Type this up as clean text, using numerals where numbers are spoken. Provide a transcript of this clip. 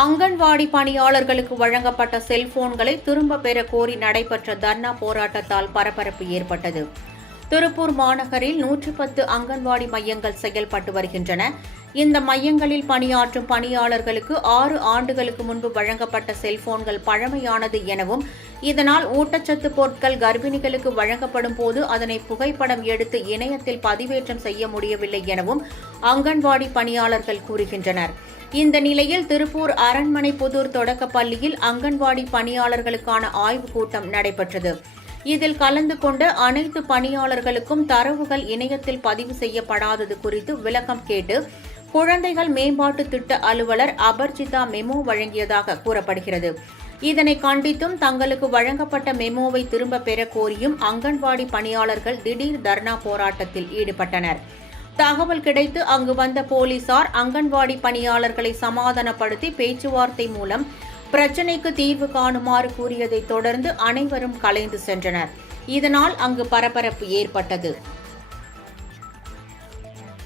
அங்கன்வாடி பணியாளர்களுக்கு வழங்கப்பட்ட செல்போன்களை திரும்ப பெற கோரி நடைபெற்ற தர்ணா போராட்டத்தால் பரபரப்பு ஏற்பட்டது. திருப்பூர் மாநகரில் 110 அங்கன்வாடி மையங்கள் செயல்பட்டு வருகின்றன. இந்த மையங்களில் பணியாற்றும் பணியாளர்களுக்கு 6 ஆண்டுகளுக்கு முன்பு வழங்கப்பட்ட செல்போன்கள் பழமையானது எனவும், இதனால் ஊட்டச்சத்து பொருட்கள் கர்ப்பிணிகளுக்கு வழங்கப்படும் போது அதனை புகைப்படம் எடுத்து இணையத்தில் பதிவேற்றம் செய்ய முடியவில்லை எனவும் அங்கன்வாடி பணியாளர்கள் கூறுகின்றனர். இந்த நிலையில் திருப்பூர் அரண்மனை புதூர் தொடக்கப் பள்ளியில் அங்கன்வாடி பணியாளர்களுக்கான ஆய்வுக் கூட்டம் நடைபெற்றது. இதில் கலந்து கொண்ட அனைத்து பணியாளர்களுக்கும் தரவுகள் இணையத்தில் பதிவு செய்யப்படாதது குறித்து விளக்கம் கேட்டு குழந்தைகள் மேம்பாட்டு திட்ட அலுவலர் அபர்ஜிதா மெமோ வழங்கியதாக கூறப்படுகிறது. இதனை கண்டித்தும் தங்களுக்கு வழங்கப்பட்ட மெமோவை திரும்ப பெற கோரியும் அங்கன்வாடி பணியாளர்கள் திடீர் தர்ணா போராட்டத்தில் ஈடுபட்டனர். தகவல் கிடைத்து அங்கு வந்த போலீசார் அங்கன்வாடி பணியாளர்களை சமாதானப்படுத்தி பேச்சுவார்த்தை மூலம் பிரச்சினைக்கு தீர்வு காணுமாறு கூறியதைத் தொடர்ந்து அனைவரும் கலைந்து சென்றனர். இதனால் அங்கு பரபரப்பு ஏற்பட்டது.